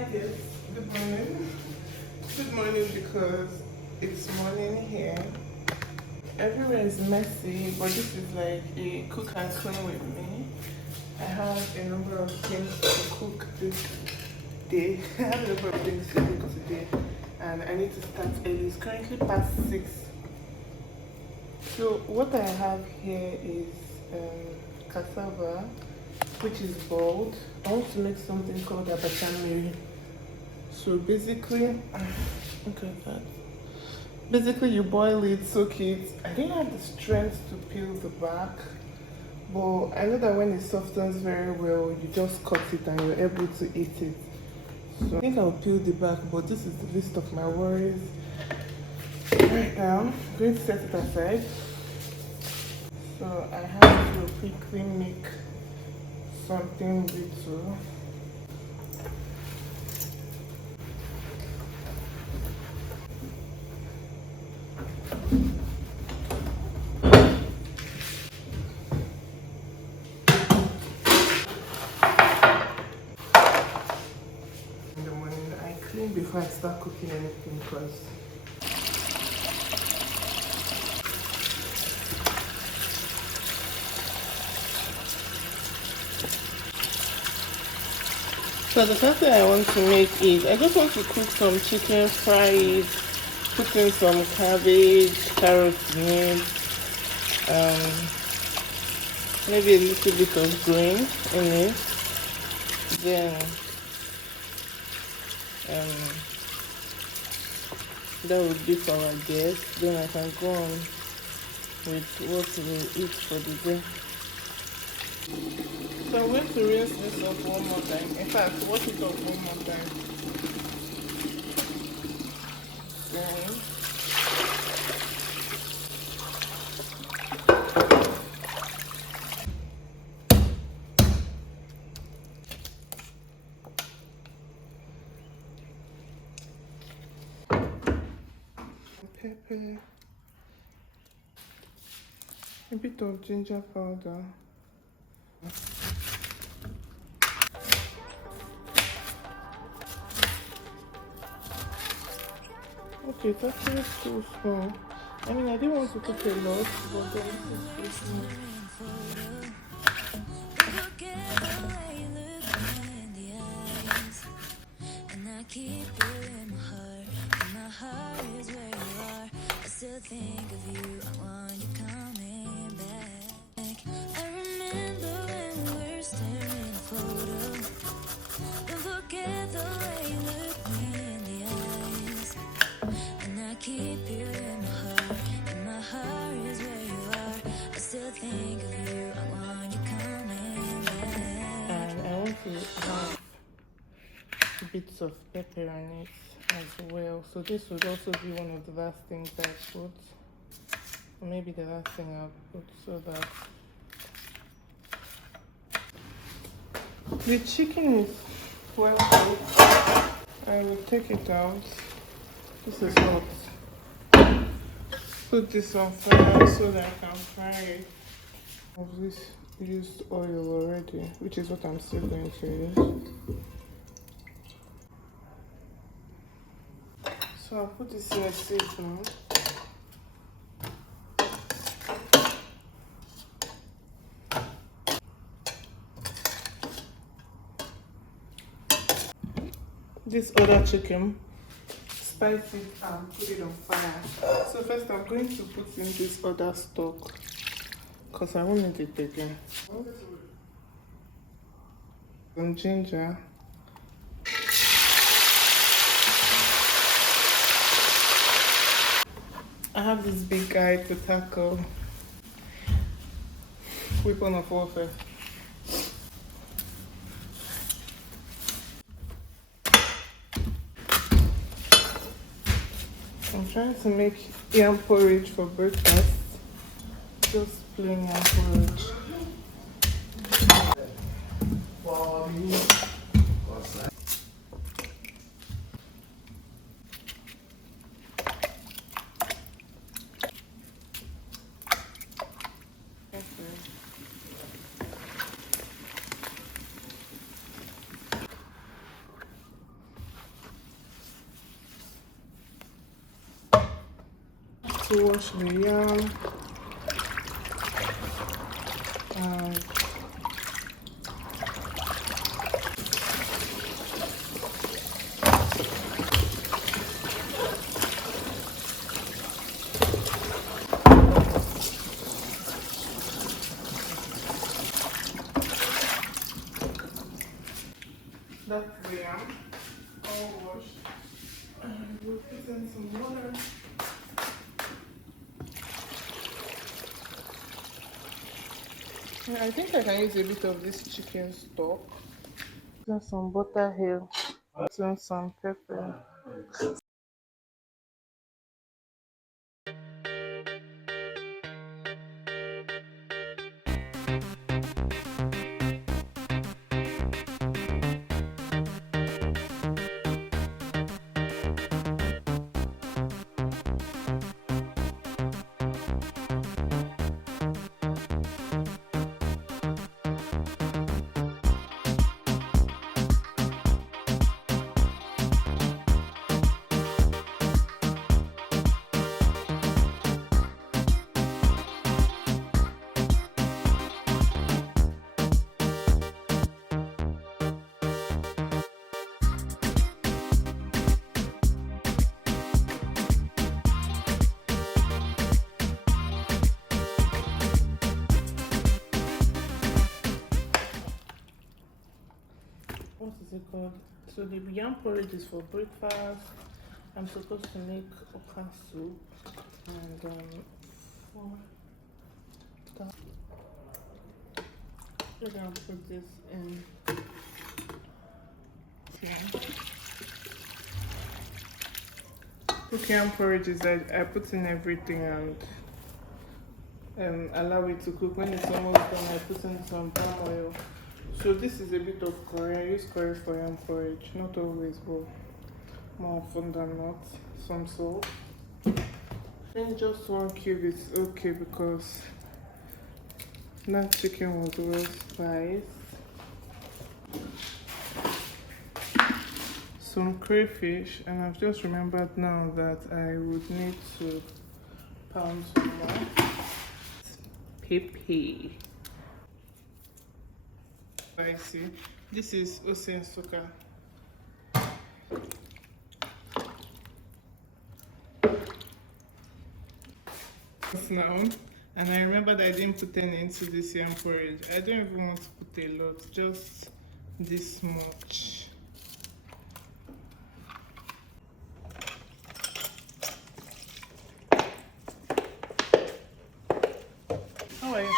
Hi guys, good morning. Good morning because it's morning here. Everywhere is messy, but this is like a cook and clean with me. I have a number of things to cook this day. I have a number of things to cook today, and I need to start early. It's currently past 6. So what I have here is cassava, which is boiled. I want to make something called abacha. So basically, look at that. Basically, you boil it, soak it. I didn't have the strength to peel the back, but I know that when it softens very well, you just cut it and you're able to eat it. So I think I'll peel the back, but this is the list of my worries. Right now, I'm going to set it aside. So I have to quickly make something little. In the morning, I clean before I start cooking anything because so the first thing I want to make is I just want to cook some chicken, fry it, put in some cabbage, carrots in it, maybe a little bit of green in it. Then that would be for our guests. Then I can go on with what we eat for the day. So I'm going to rinse this off one more time. In fact, wash it off one more time. Then pepper, a bit of ginger powder. Okay, it's actually too small. I mean, I didn't want to cook a lot, but then this is too small. Keep you in my heart, and my heart is where you are. I still think of you, I want you coming back. I remember when we were staring at a photo. Don't forget the way you look me in the eyes. And I keep you in my heart, and my heart is where you are. I still think of you, I want you coming back. And I want to have bits of pepper on it as well. So this would also be one of the last things I put, or maybe the last thing I'll put, so that the chicken is well cooked. I will take it out. This is hot. Put this on fire so that I can fry it. Of this used oil already, which is what I'm still going to use. So I'll put this in a safe now. This other chicken, spice it and put it on fire. So first I'm going to put in this other stock because I won't need it again. Some ginger. I have this big guy to tackle. Weapon of warfare. I'm trying to make yam porridge for breakfast. Just plain yam porridge. to wash the yam. And that's the yam all washed. And we'll put in some water. I think I can use a bit of this chicken stock. Put some butter here. Put in some pepper. What is it called? So the yam porridge is for breakfast. I'm supposed to make okra soup and for that, we're gonna put this in. Cook yam porridge is that I put in everything and allow it to cook. When it's almost done, I put in some palm oil. So this is a bit of curry. I use curry for yam porridge, not always, but more often than not. Some salt. And just 1 cube is okay because that chicken was well spiced. Some crayfish, and I've just remembered now that I would need to pound some more pepper. Spicy. This is Osen Soka. Now, and I remembered I didn't put any into this yam porridge. I don't even want to put a lot, just this much. How are you?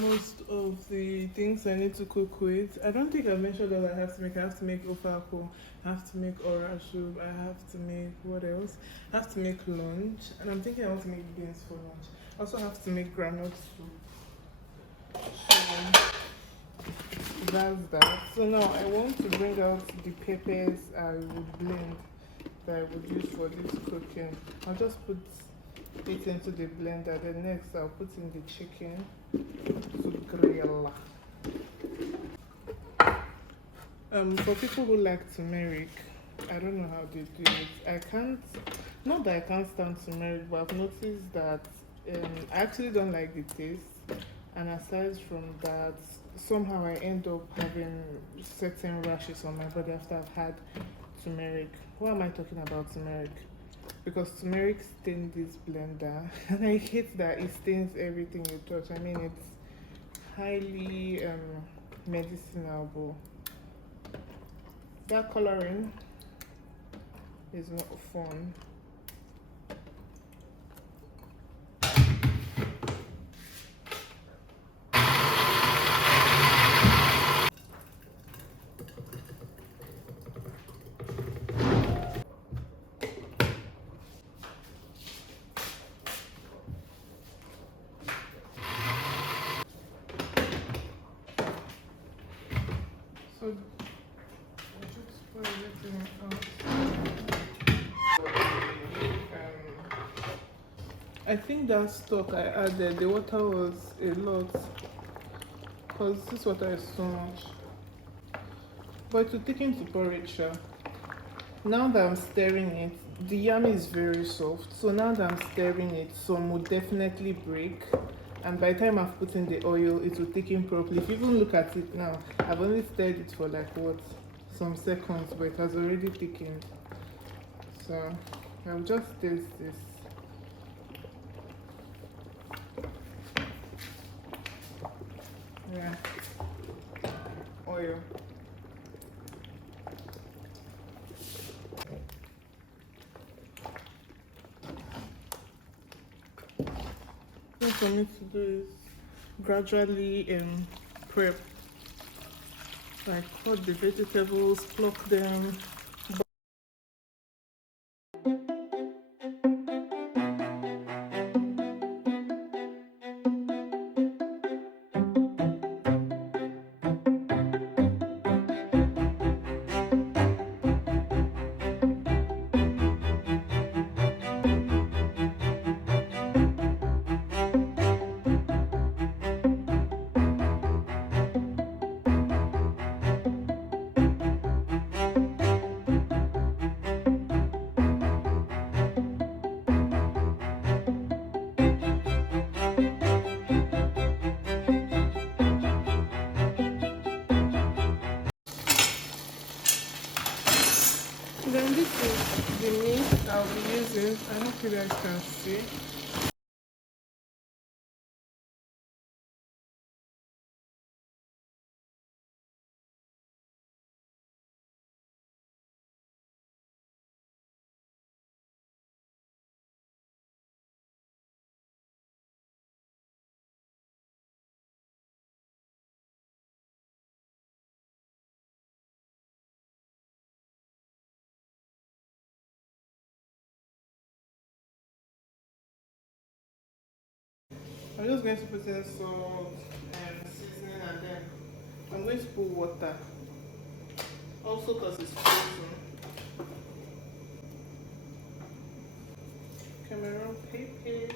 Most of the things I need to cook with, I don't think I mentioned that I have to make. I have to make ofako, I have to make ora soup, I have to make what else? I have to make lunch, and I'm thinking I want to make beans for lunch. I also have to make granite soup. So that's that. So now I want to bring out the peppers I would blend that I would use for this cooking. I'll just put it into the blender. Then next I'll put in the chicken to grill. For people who like turmeric, I don't know how they do it. I can't, not that I can't stand turmeric, but I've noticed that I actually don't like the taste. And aside from that, somehow I end up having certain rashes on my body after I've had turmeric. What am I talking about turmeric? because turmeric stains this blender and I hate that it stains everything you touch. I mean, it's highly medicinal, but that coloring is not fun. So I just pour everything out. I think that stock I added, the water was a lot because this water is so much. But to take into porridge, sha. Now that I'm stirring it, the yam is very soft. So now that I'm stirring it, some will definitely break. And by the time I've put in the oil, it will thicken properly. If you even look at it now, I've only stirred it for like what? Some seconds, but it has already thickened. So I'll just taste this. Yeah. Oil. What for me to do is gradually prep. Like cut the vegetables, pluck them. Then this is the meat I'll be using. I hope you guys can see. I'm just going to put in salt and seasoning, and then I'm going to put water. Also because it's frozen. Cameroon pepper.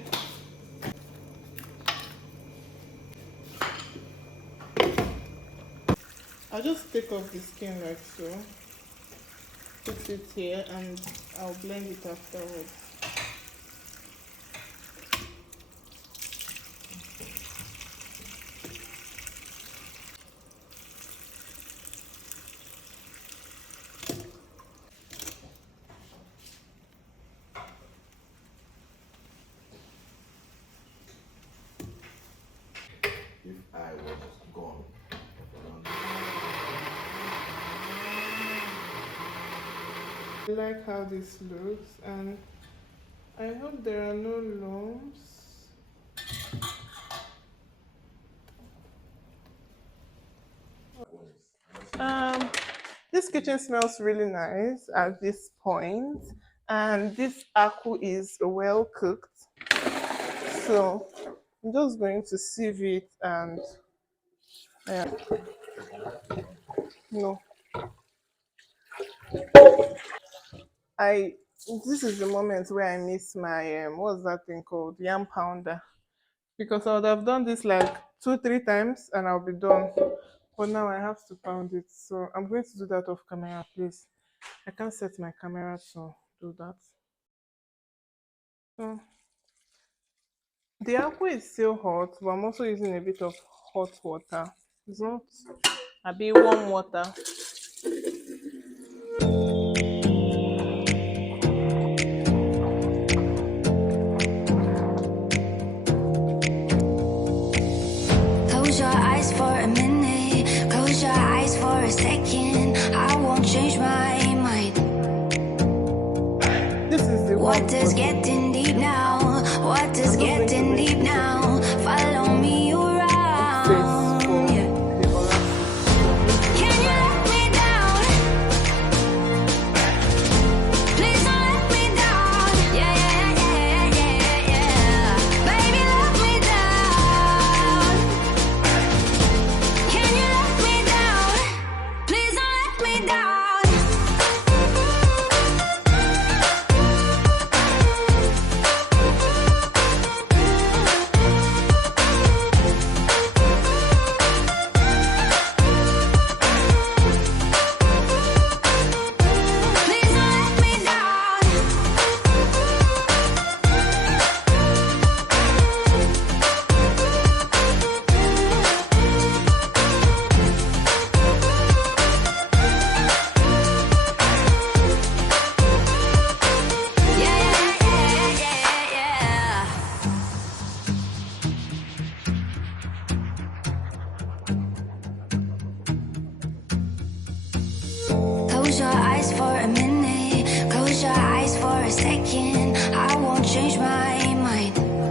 I'll just take off the skin like so. Put it here and I'll blend it afterwards. If I was gone. I like how this looks, and I hope there are no lumps. This kitchen smells really nice at this point, and this aku is well cooked. So I'm just going to sieve it and no, I this is the moment where I miss my what's that thing called, yam pounder, because I would have done this like 2-3 times and I'll be done. But now I have to pound it, so I'm going to do that off camera, please. I can't set my camera to do that. So the apple is still hot, but I'm also using a bit of hot water. It's not a bit warm water. change my mind. This is the What one is for me. getting deep now? What is getting deep now? Follow me around. Face for Yeah. the other foot. Can you let me down? Please don't let me down. Yeah, yeah, yeah, yeah, yeah. Baby, let me down. Can you let me down? Please don't let me down. Please don't let me down. Yeah, yeah, yeah, yeah, yeah. Close your eyes for a minute. Close your eyes for a second. I won't change my mind.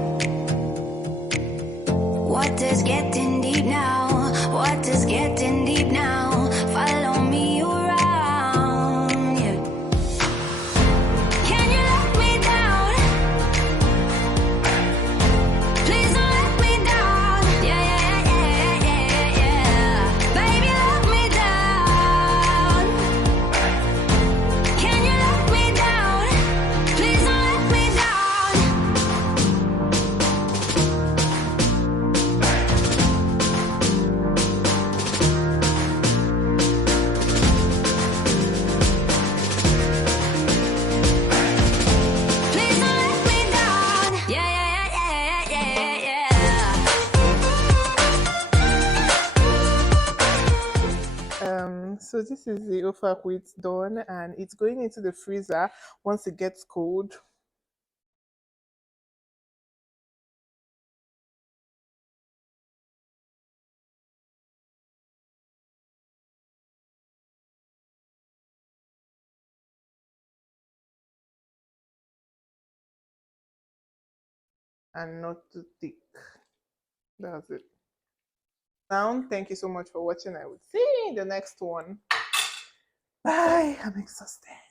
What is getting deep now? What is getting deep now? Follow me around. Yeah. Can you let me down? Please don't let me down. Yeah, yeah, yeah, yeah, yeah. Baby, let me down. Can you let me down? Please don't let me down. Please don't let me down. Yeah, yeah, yeah, yeah, yeah, yeah. So this is the ofak wheat done, and it's going into the freezer once it gets cold. And not too thick. That's it. Now, thank you so much for watching. I will see you in the next one. Bye. I'm exhausted.